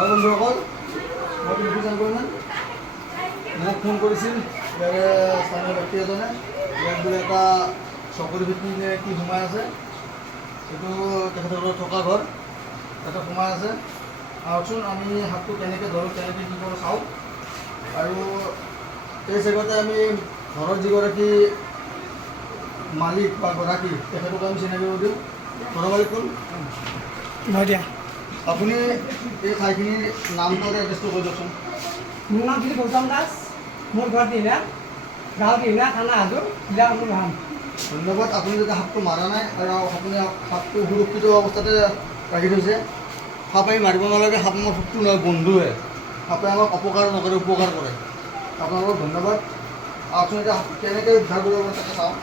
হয় বন্ধুসকল, মই পিংকু জাংগলমেন। মোক ফোন কৰিছিল ইয়াৰে স্থানীয় ব্যক্তি এজনে, ইয়াত বোলে এটা চকৰি ভিত্তি কি সোমাই আছে, এইটো তেখেতসকলৰ থকা ঘৰ, তাতে সোমাই আছে। আহকচোন আমি হাতটো কেনেকৈ ধৰোঁ, কেনেকৈ কি কৰোঁ চাওঁ। আৰু এই জেগাতে আমি ঘৰৰ যিগৰাকী মালিক বা গৰাকী তেখেতক আমি চিনাকি কৰি দিওঁ। ঘৰৰ মালিক কোন? নহয় দিয়া। আপুনি এই ঠাইখিনিৰ নামটো আৰু এড্ৰেছটো কৈ দিয়কচোন। মোৰ নাম শ্ৰী গৌতম দাস, মোৰ ঘৰ দিহিঙীয়া, গাঁও দিহিঙীয়া, থানা হাজো, জিলা গোলাঘাট। ধন্যবাদ। আপুনি যাতে সাপটো মাৰা নাই আৰু আপুনি সাপটো সুৰক্ষিত অৱস্থাতে ৰাখি থৈছে। সাপ আমি মাৰিব নালাগে, সাপ আমাৰ শত্ৰু নহয়, বন্ধুহে। সাপে আমাক অপকাৰ নকৰে, উপকাৰ কৰে। আপোনালোকক ধন্যবাদ। আপুনি এতিয়া কেনেকৈ উদ্ধাৰ কৰিব পাৰে তাকে চাওঁ।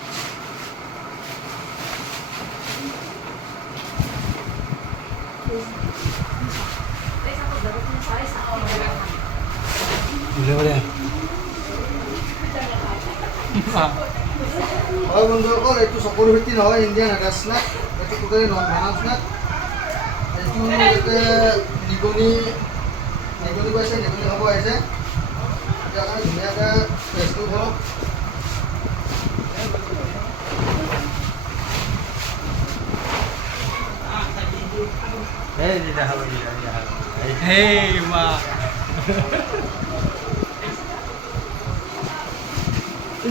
হয় বন্ধুসকল, এইটো চকৰি ভিত্তি নহয়, ইণ্ডিয়ান হেডাৰ স্নেক। এইটো টোটেলি নন ভেনাছ স্নেক। এইটো ইয়াতে নিগনি পাইছে, নিগনি খাব আহিছে। এতিয়া কাৰণে ধুনীয়াকৈ টেষ্টটো ধৰক।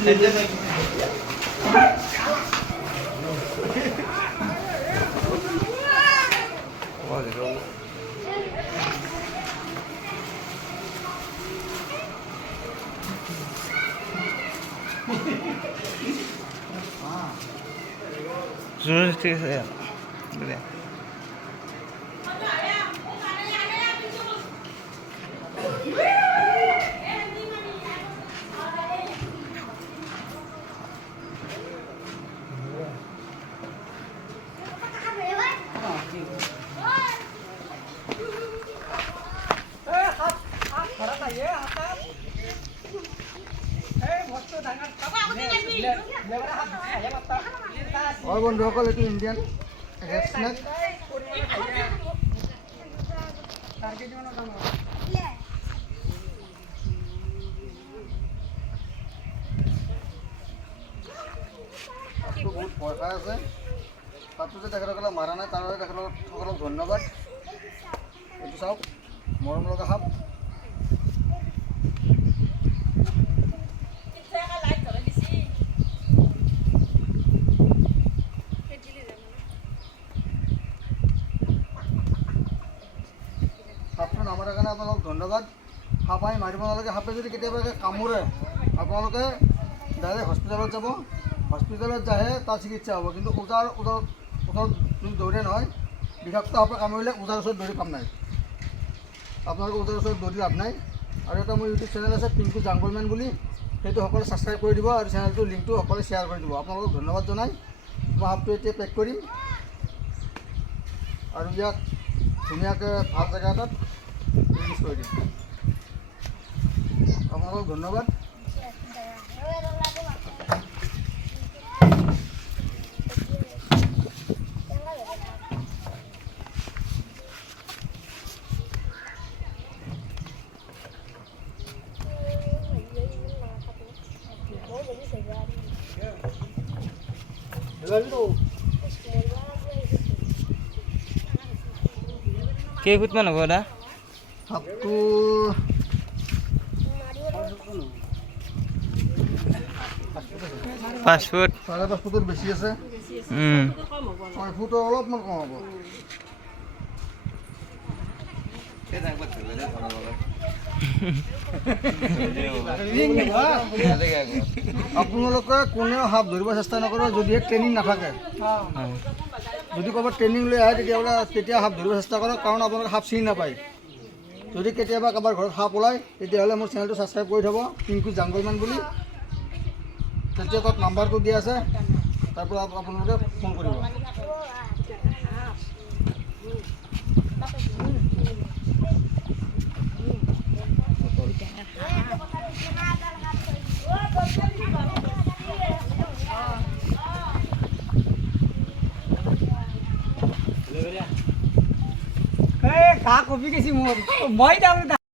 ঠিক আছে। হয় বন্ধুসকল, এইটো ইণ্ডিয়ান ৰেড স্নেক। সাপটো বহুত ভয় খাই আছে। সাপটো যে তেখেতসকলে মাৰা নাই, তাৰ বাবে তেখেতসকলক ধন্যবাদ। এইটো চাওক, মৰম লগা সাপ। সাপটো নামাৰাৰ কাৰণে আপোনালোকক ধন্যবাদ। সাপ আমি মাৰিব নালাগে। সাপে যদি কেতিয়াবা কামোৰে, আপোনালোকে ডাইৰেক্ট হস্পিটেলত যাব। হস্পিটেলত যায়হে তাৰ চিকিৎসা হ'ব। কিন্তু ওজাৰ যদি দৌৰে নহয়, বিষাক্ত সাপে কামুৰিলে ওজাৰ ওচৰত দৌৰি কাম নাই। আপোনালোকে ওজাৰ ওচৰত দৌৰি লাভ নাই। আৰু এটা মোৰ ইউটিউব চেনেল আছে পিংকু জাংগলমেন বুলি, সেইটো সকলোৱে ছাবস্ক্ৰাইব কৰি দিব আৰু চেনেলটোৰ লিংকটো সকলোৱে শ্বেয়াৰ কৰি দিব। আপোনালোকক ধন্যবাদ জনাই মই সাপটো এতিয়া পেক কৰিম আৰু ইয়াক ধুনীয়াকৈ ভাল জেগা এটাত ৰিলিজ কৰি দিম। আপোনালোকক ধন্যবাদ। কেই ফুটমান হ'ব দা? সাপটো 5 ফুট, 5.5 ফুটৰ বেছি আছে। 6 ফুটৰ অলপমান কম হ'ব। আপোনালোকে কোনেও সাপ ধৰিব চেষ্টা নকৰে যদিহে ট্ৰেইনিং নাথাকে। যদি ক'ৰবাত ট্ৰেইনিং লৈ আহে তেতিয়া সাপ ধৰিব চেষ্টা কৰক, কাৰণ আপোনালোকে সাপ চিনি নাপায়। যদি কেতিয়াবা কাৰোবাৰ ঘৰত সাপ ওলায়, তেতিয়াহ'লে মোৰ চেনেলটো ছাবস্ক্ৰাইব কৰি থ'ব, পিংকু জাংগলমেন বুলি। তেতিয়া তাত নাম্বাৰটো দিয়া আছে, তাৰ পৰা আপোনালোকে ফোন কৰিব। গা কঁপি গৈছে মোৰ মই তাৰমানে